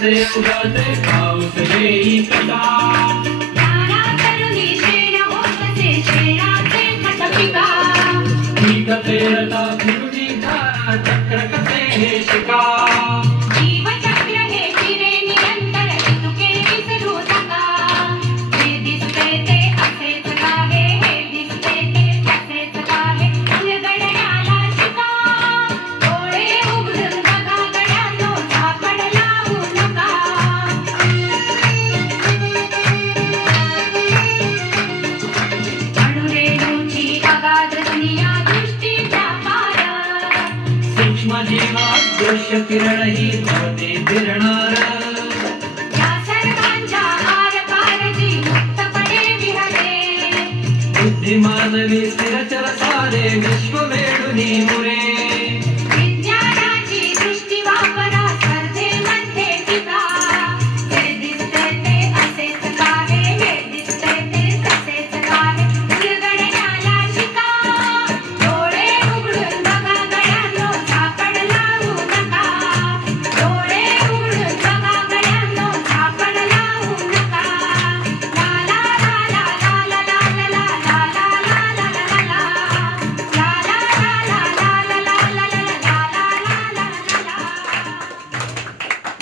कसे उगाचे पाऊस येई कसा तारा तरुणी शेण होतसे शेणाचे खटपिका पीक पेरता फिरुनी धारा चक्र कसे हे शिका जीवचक्र हे फिरे निरंतर चुके विसरू नका हे दिसते ते असेच आहे हे दिसते ते तसेच आहे उलगडण्याला शिका डोळे उघडून बघा गड्यांनो झाकण लावू नका अणुरेणूची अगाध दुनिया दृष्टीचा पार सूक्ष्म जीवात दृश्य किरण ही भवते फिरणार या सर्वांच्या आरपार जी मुक्तपणे विहरे बुद्धिमानवी स्थिरचर सारे विश्व वेडुनी मुरे